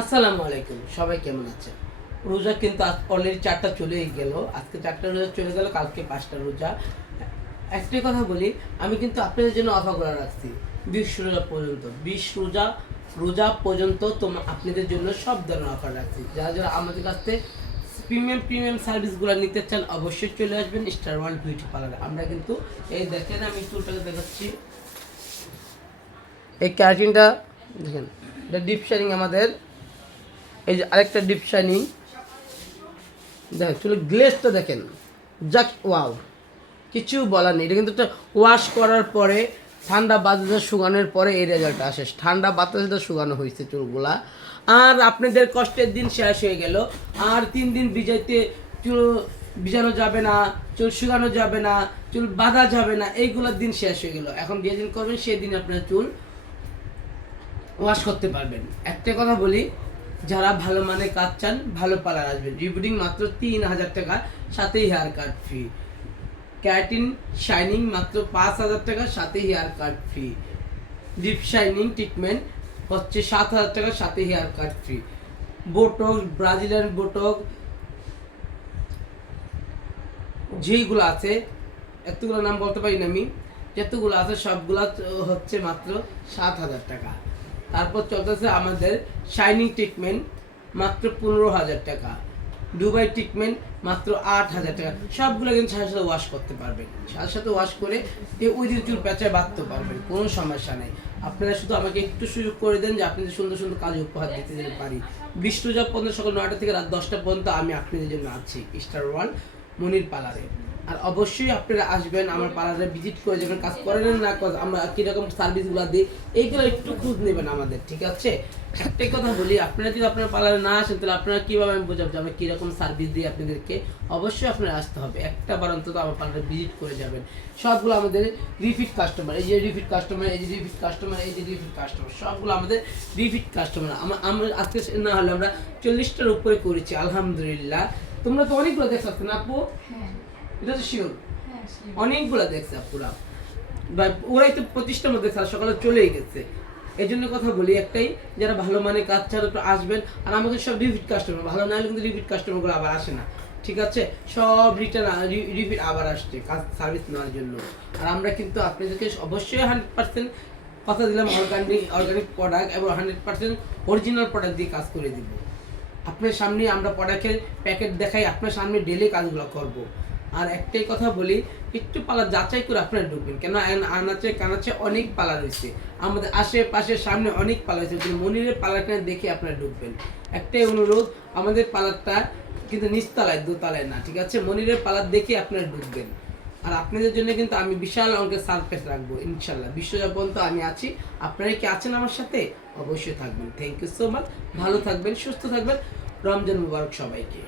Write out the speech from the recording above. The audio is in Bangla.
আসসালামু আলাইকুম, সবাই কেমন আছেন? রোজা কিন্তু অলরেডি 4টা চলেই গেল। আজকে 4টা রোজা চলে গেল, কালকে 5টা রোজা। একটাই কথা বলি, আমি কিন্তু আপনাদের জন্য অফার করে রাখছি 20 রোজা পর্যন্ত। 20 রোজা রোজা পর্যন্ত আপনাদের জন্য সব ধরনের অফার রাখছি। যারা যারা আমাদের কাছ থেকে প্রিমিয়াম সার্ভিসগুলো নিতে চান অবশ্যই চলে আসবেন স্টার ওয়ার্ল্ড বিউটি পার্লারে। আমরা কিন্তু এই দেখেন, আমি চুলটাকে দেখাচ্ছি, এই ক্যারাটিনটা দেখেন, এটা ডিপ শাইনিং আমাদের। এই যে আরেকটা ডিপ শাইনিং দেখেন, চুলের গ্লেজটা দেখেন, জাস্ট ওয়াও, কিছু বলার নেই। এটা কিন্তু একটা ওয়াশ করার পরে ঠান্ডা বাতাসে শুকানোর পরে এই রেজাল্টটা আসে। ঠান্ডা বাতাসে শুকানো হয়েছে চুলগুলা। আর আপনাদের কষ্টের দিন শেষ হয়ে গেল। আর 3 দিন ভিজাইতে চুল ভিজানো যাবে না, চুল শুকানো যাবে না, চুল বাঁধা যাবে না, এইগুলোর দিন শেষ হয়ে গেল। এখন যেদিন করবেন সেদিন আপনার চুল ওয়াশ করতে পারবেন। একটা কথা বলি, যারা ভালো মানে কাজ চান ভালো পার্লার আসবেন। রিবুটিং মাত্র 3000 টাকা, সাথে hair cut free. Keratin shining মাত্র 5000 টাকা, সাথে hair cut free. Deep shining treatment হচ্ছে 7000 টাকা, সাথে hair cut free. Botox, Brazilian botox যেইগুলো আছে, এতগুলো নাম বলতে পারি না আমি, যতগুলো আছে সবগুলা হচ্ছে মাত্র 7000 টাকা। তারপর চলতেছে আমাদের শাইনিং ট্রিটমেন্ট মাত্র 15000 টাকা। দুবাই ট্রিটমেন্ট মাত্র 8000 টাকা। সবগুলো কিন্তু সাথে সাথে ওয়াশ করতে পারবেন, সাথে সাথে ওয়াশ করে ওই দিন চুল পেঁচায় বাঁধতে পারবেন, কোনো সমস্যা নেই। আপনারা শুধু আমাকে একটু সুযোগ করে দেন যে আপনাদের সুন্দর সুন্দর কাজ উপহার দিতে যেতে পারি। 20 রোজা পর্যন্ত সকাল 9টা থেকে রাত 10টা পর্যন্ত আমি আপনাদের জন্য আছি স্টার ওয়ার্ল্ড মনির পার্লারে। আর অবশ্যই আপনারা আসবেন আমার পার্লারে, ভিজিট করে যাবেন। কাজ করেন না আমরা কীরকম সার্ভিসগুলো দিই এইগুলো একটু খোঁজ নেবেন আমাদের, ঠিক আছে? একটাই কথা বলি, আপনারা যদি আপনার পার্লারে না আসেন তাহলে আপনারা কীভাবে আমি বোঝাবো যে আমি কীরকম সার্ভিস দিই আপনাদেরকে? অবশ্যই আপনারা আসতে হবে, একটা বার অন্তত আমার পার্লারে ভিজিট করে যাবেন। সবগুলো আমাদের রিপিট কাস্টমার, এই যে রিপিট কাস্টমার, এই যে রিপিট কাস্টমার, এই যে রিপিট কাস্টমার, সবগুলো আমাদের রিপিট কাস্টমার। আমরা আজকে না হলে আমরা 40টার উপরে করেছি আলহামদুলিল্লাহ। তোমরা তো অনেকগুলো দেখছো না আপু? এটা তো শিওর অনেকগুলো দেখছে আপুরা, বা ওরাই তো 25টার মধ্যে সকালে চলেই গেছে। এই জন্য কথা বলি একটাই, যারা ভালো মানে কাজ ছাড়া একটু আসবেন। আর আমাদের সব রিপিট কাস্টমার, ভালো না হলে কিন্তু রিপিট কাস্টমারগুলো আবার আসে না, ঠিক আছে? সব রিপিট আবার আসছে কাজ সার্ভিস নেওয়ার জন্য। আর আমরা কিন্তু আপনাদেরকে অবশ্যই 100% কথা দিলাম অর্গানিক প্রোডাক্ট এবং 100% অরিজিনাল প্রোডাক্ট দিয়ে কাজ করে দিব। আপনার সামনে আমরা প্রোডাক্টের প্যাকেট দেখাই, আপনার সামনে ডেলি কাজগুলো করব। আর একটাই কথা বলি, একটু পালা যাচাই করে আপনারা ঢুকবেন, কেন আনাচে কানাচে অনেক পালা রয়েছে, আমাদের আশেপাশের সামনে অনেক পালা রয়েছে। মনিরের পালাটা দেখে আপনারা ঢুকবেন। একটাই অনুরোধ, আমাদের পালারটা কিন্তু নিচতলায়, দোতলায় না, ঠিক আছে? মনিরের পালার দেখে আপনারা ঢুকবেন। আর আপনাদের জন্য কিন্তু আমি বিশাল অঙ্কের সারপ্রাইজ রাখবো ইনশাল্লাহ। বিশ্বজা পর্যন্ত আমি আছি, আপনারা কি আছেন আমার সাথে? অবশ্যই থাকবেন। Thank you so much. ভালো থাকবেন, সুস্থ থাকবেন। রমজান মুবারক সবাইকে।